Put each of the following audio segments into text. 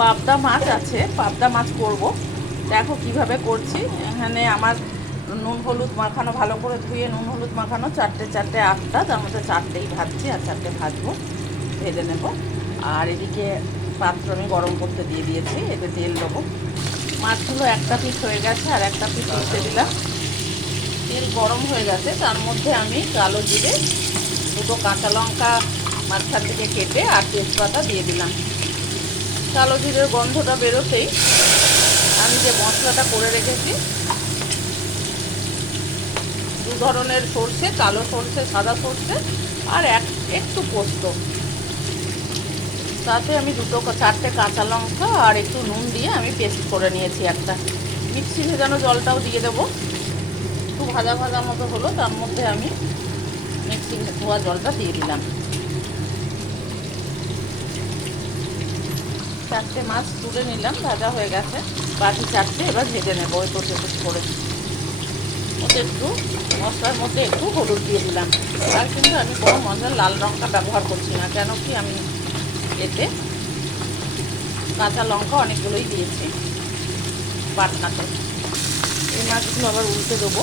পাবদা মাছ আছে, পাবদা মাছ করব। দেখো কিভাবে করছি। এখানে আমার নুন হলুদ মাখানো, ভালো করে ধুয়ে নুন হলুদ মাখানো চারটে চারটে আটটা, তার মধ্যে চারটেই ভাজছি আর চারটে ভাজবো, ভেজে নেব। আর এদিকে পাত্র আমি গরম করতে দিয়ে দিয়েছি, এতে তেল দেবো। মাছগুলো একটা পিস হয়ে গেছে আর একটা পিস উল্টে দিলাম। তেল গরম হয়ে গেছে, তার মধ্যে আমি কালো জিরে, দুটো কাঁচা লঙ্কা মাঝখান থেকে কেটে আর তেজপাতা দিয়ে দিলাম। কালো জিরের গন্ধটা বেরোতেই আমি যে মশলাটা করে রেখেছি, দু ধরনের সর্ষে, কালো সর্ষে, সাদা সর্ষে আর একটু পোস্ত, তাতে আমি চারটে কাঁচা লঙ্কা আর একটু নুন দিয়ে আমি পেস্ট করে নিয়েছি একটা। মিক্সি ভেজানো জলটাও দিয়ে দেবো। একটু ভাজা ভাজা মতো হলো, তার মধ্যে আমি মিক্সি ধোয়া জলটা দিয়ে দিলাম। চারটে মাছ তুলে নিলাম, ভাজা হয়ে গেছে। বাকি চারটে এবার ভেজে নেবো ওই প্রসেস করে। ওতে একটু মশলার মধ্যে একটু হলুদ দিয়ে দিলাম। আর কিন্তু আমি কোনো মশলার লাল লঙ্কা ব্যবহার করছি না, কেন কি আমি এতে কাঁচা লঙ্কা অনেকগুলোই দিয়েছি বাটনাতে। এই মাছগুলো আবার উল্টে দেবো।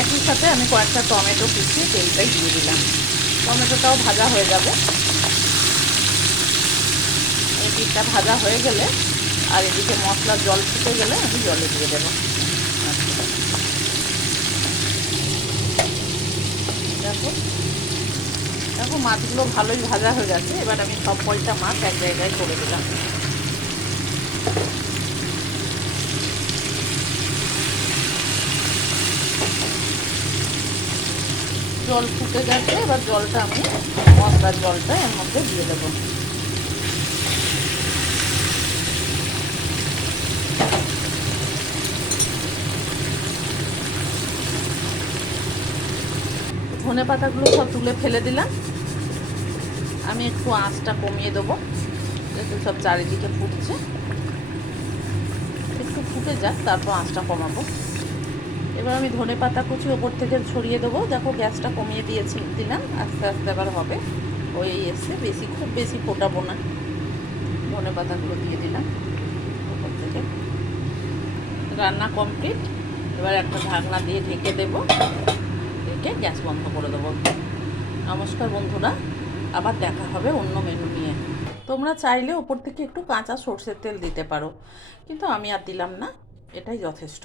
একই সাথে আমি কয়েকটা টমেটো কুচিয়ে তেলটাই দিয়ে দিলাম। টমেটোটাও ভাজা হয়ে যাবে। এই পিঠটা ভাজা হয়ে গেলে আর এদিকে মশলার জল ফুটে গেলে আমি জলে দিয়ে দেবো। দেখো দেখো মাছগুলো ভালোই ভাজা হয়ে গেছে। এবার আমি সব কয়টা মাছ এক জায়গায় করে দিলাম। জল ফুটে গেছে, এবার জলটা আমি মশলার জলটা এর মধ্যে দিয়ে দেবো। ধনে পাতাগুলো সব তুলে ফেলে দিলাম। আমি একটু আঁচটা কমিয়ে দেবো, একটু সব চারিদিকে ফুটছে, একটু ফুটে যাক, তারপর আঁচটা কমাবো। এবার আমি ধনে পাতা কুচি ওপর থেকে ছড়িয়ে দেবো। দেখো গ্যাসটা কমিয়ে দিলাম, আস্তে আস্তে আবার হবে, হয়েই এসছে। খুব বেশি ফোটাবো না। ধনে পাতাগুলো দিয়ে দিলাম ওপর থেকে। রান্না কমপ্লিট। এবার একটা ঢাকনা দিয়ে ঢেকে দেবো, ঢেকে গ্যাস বন্ধ করে দেবো। নমস্কার বন্ধুরা, আবার দেখা হবে অন্য মেনু নিয়ে। তোমরা চাইলে ওপর থেকে একটু কাঁচা সর্ষের তেল দিতে পারো, কিন্তু আমি আর দিলাম না, এটাই যথেষ্ট।